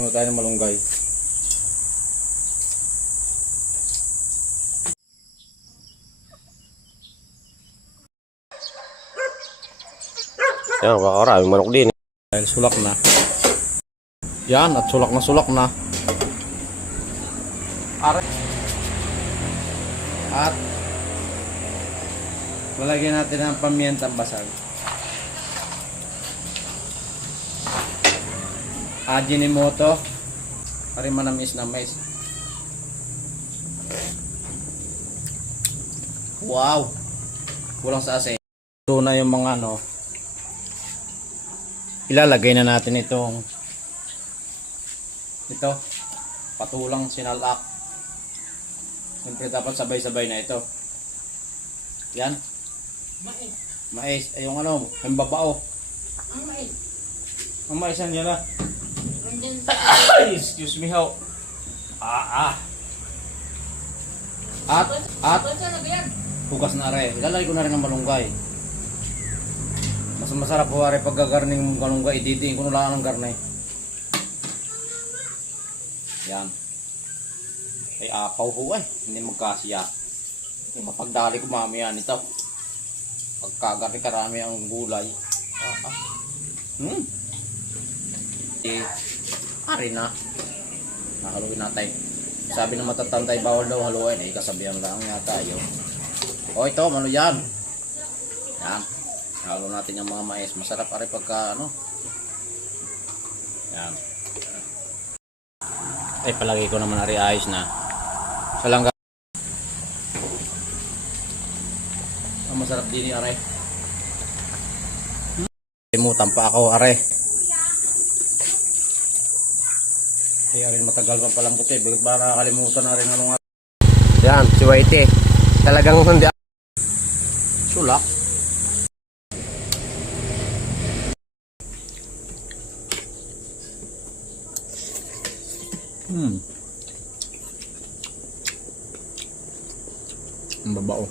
Muna tayo ng malunggay. Yan, maraming manok din. Dahil sulak na. Yan, at sulak na. At lalagyan natin ng pamientang basal. Ajinomoto. Para manamis na mais. Wow! Kulang sa asin. Ito na yung mga ilalagay na natin ito patulang sinalak. Siyempre dapat sabay-sabay na ito. Yan. Mais. Ay yung yung babao. Ang mais yan yan na. Excuse me how. At hugas na rin. Ilalagay ko na rin ng malunggay. Mas masarap po rin pag gagarning ng malunggay. Iditiin ko na lang ng garne. Yan. Ay apaw ho eh. Hindi magkasiya. Hindi mapagdali ko mamaya nito. Pagkagarni karami ang gulay. Ari na. Nahaluin natin. Sabi ng matatantay bawal daw haluin. Eh kasabihan lang yata yun. O ito, yan. Yan. Halo natin yung mga mais. Masarap ari pagka Yan. Ay palagi ko naman ari ayos na. Salangga. Ang masarap din ni are. Limutan pa ako are. Ay are matagal pa palang puti. Bakit ba nakakalimutan na rin nga. Yan, si Whitey. Talagang hindi. Sulak. Ang babao.